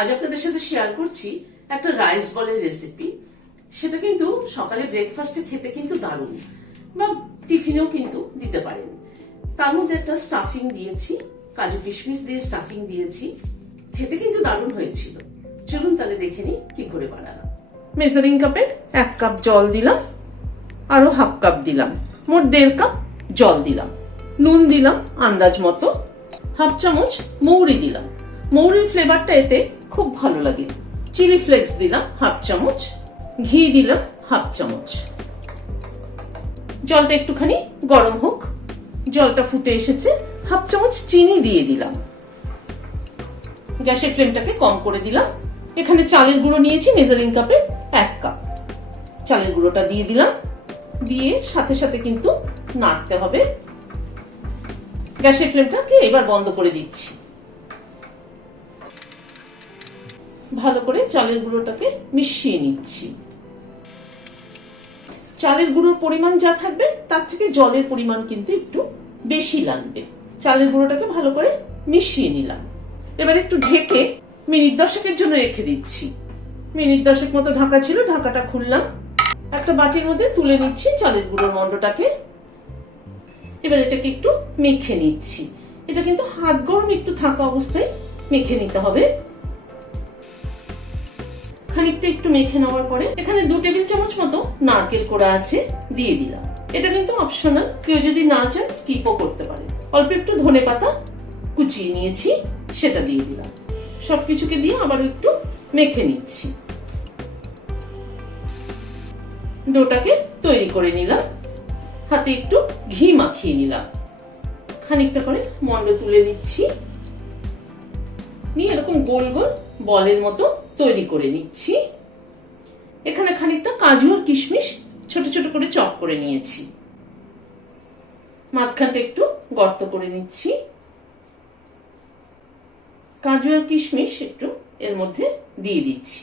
আজ আপনাদের সাথে শেয়ার করছি একটা রাইস বলের রেসিপি। সেটা কিন্তু সকালে ব্রেকফাস্টে খেতে কিন্তু দারুণ, বা টিফিনেও কিন্তু দিতে পারেন। তার মধ্যে একটা স্টাফিং দিয়েছি, কাজু কিশমিশ দিয়ে স্টাফিং দিয়েছি, খেতে কিন্তু দারুণ হয়েছিল। চলুন তাহলে দেখে নিই কি করে বানালাম। মেজারিং কাপে 1 কাপ জল দিলাম, আরো হাফ কাপ দিলাম, মোট 1.5 কাপ জল দিলাম। নুন দিলাম আন্দাজ মতো, হাফ চামচ মৌরি দিলাম, মৌরির ফ্লেভারটা এতে খুব ভালো লাগে। চিলি ফ্লেক্স দিলাম হাফ চামচ, ঘি দিলাম হাফ চামচ। জলটা একটুখানি গরম হোক, জলটা ফুটে এসেছে, হাফ চামচ চিনি দিয়ে দিলাম। গ্যাসের ফ্লেমটাকে কম করে দিলাম। এখানে চালের গুঁড়ো নিয়েছি মেজারিং কাপে 1 কাপ। চালের গুঁড়োটা দিয়ে দিলাম, দিয়ে সাথে সাথে কিন্তু নাড়তে হবে। গ্যাসের ফ্লেমটাকে এবার বন্ধ করে দিচ্ছি। ভালো করে চালের গুঁড়োটাকে মিশিয়ে নিচ্ছি। চালের গুঁড়োর পরিমাণ যা থাকবে তার থেকে জলের পরিমাণ কিন্তু একটু বেশি লাগবে। চালের গুঁড়োটাকে ভালো করে মিশিয়ে নিলাম। এবার একটু ঢেকে মিনিট 10 জন্য রেখে দিচ্ছি। মিনিট 10 মতো ঢাকা ছিল, ঢাকাটা খুললাম। একটা বাটির মধ্যে তুলে নিচ্ছি চালের গুঁড়োর মন্ডটাকে। এবার এটাকে একটু মেখে নিচ্ছি। এটা কিন্তু হাত গরম একটু থাকা অবস্থায় মেখে নিতে হবে। খানিকটা একটু মেখে নেওয়ার পরে এখানে 2 টেবিল চামচ মতো নারকেল কোড়া আছে, দিয়ে দিলাম। এটা কিন্তু অপশনাল, কেউ যদি না চান স্কিপও করতে পারে। অল্প একটু ধনেপাতা কুচিয়ে নিয়েছি, সেটা দিয়ে দিলাম। সবকিছুকে দিয়ে আবার একটু মেখে নিচ্ছি। ডোটাকে তৈরি করে নিলাম। হাতে একটু ঘি মাখিয়ে নিলাম। খানিকটা করে মন্ড তুলে নিচ্ছি, নিয়ে এরকম গোল গোল বলের মতো তৈরি করে নিচ্ছি। এখানে খানিকটা কাজু আর কিশমিশ ছোট ছোট করে চপ করে নিয়েছি। মাঝখানটা একটু গর্ত করে নিচ্ছি। কাজু আর কিশমিশ একটু এর মধ্যে দিয়ে দিচ্ছি,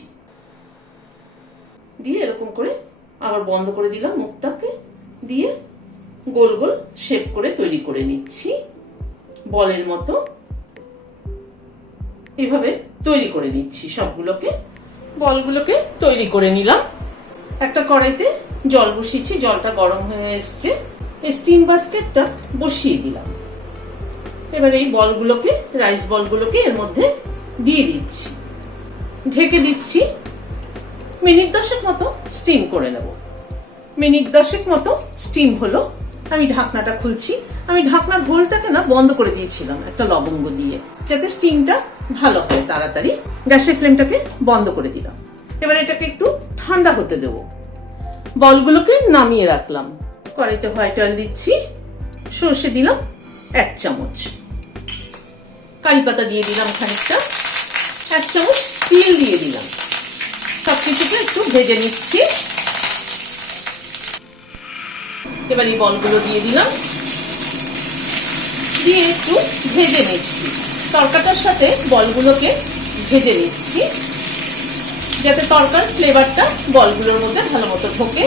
দিয়ে এরকম করে আবার বন্ধ করে দিলাম মুখটাকে, দিয়ে গোল গোল শেপ করে তৈরি করে নিচ্ছি বলের মতো। এভাবে তৈরি করে নিচ্ছি সবগুলোকে। বলগুলোকে তৈরি করে নিলাম। একটা কড়াইতে জল বসিয়েছি, জলটা গরম হয়ে এসছে। স্টিম বাস্কেটটা বসিয়ে দিলাম। এবার এই বলগুলোকে, রাইস বলগুলোকে এর মধ্যে দিয়ে দিচ্ছি, ঢেকে দিচ্ছি। মিনিট 10 মতো স্টিম করে নেব। মিনিট 10 মতো স্টিম হলো, আমি ঢাকনাটা খুলছি। আমি ঢাকনার ঘোলটাকে না বন্ধ করে দিয়েছিলাম একটা লবঙ্গ দিয়ে, যাতে স্টিমটা ভালো হয় তাড়াতাড়ি। গ্যাসের ফ্লেমটাকে বন্ধ করে দিলাম। এবার এটাকে একটু ঠান্ডা হতে দেব। বলগুলোকে নামিয়ে রাখলাম। কড়াইতে হোয়াইট অয়েল দিচ্ছি, সর্ষে দিলাম 1 চামচ, কারি পাতা দিয়ে দিলাম খানিকটা, 1 চামচ তিল দিয়ে দিলাম। সবকিছুকে একটু ভেজে নিচ্ছি। এবার এই বলগুলো দিয়ে দিলাম, দিয়ে একটু ভেজে নিচ্ছি। তরকাটার সাথে বলগুলোকে ভেজে নিচ্ছি, যাতে তরকার ফ্লেভারটা বলগুলোর মধ্যে ভালো মতো ঢোকে।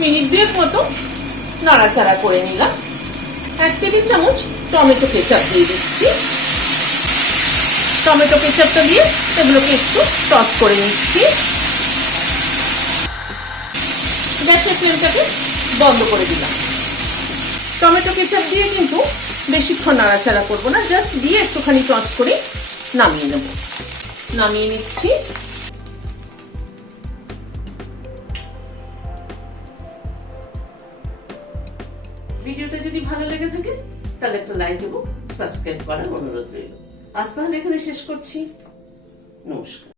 মিনিট 2 মতো নাড়াচাড়া করে নিলাম। 1 টেবিল চামচ টমেটো কেচাপ দিয়ে দিচ্ছি। টমেটো কেচাপটা দিয়ে এগুলোকে একটু টস করে নিচ্ছি। গ্যাসের ফ্লেমটাকে বন্ধ করে দিলাম। টমেটো কেচাপ দিয়ে কিন্তু বেশিক্ষণ নাড়াচাড়া করবো না, জাস্ট দিয়ে একটুখানি টস করে নামিয়ে নেব। নামিয়ে নিচ্ছি। ভিডিওটা যদি ভালো লেগে থাকে তাহলে একটা লাইক এবং সাবস্ক্রাইব করার অনুরোধ রইল। আজ তাহলে এখানে শেষ করছি। নমস্কার।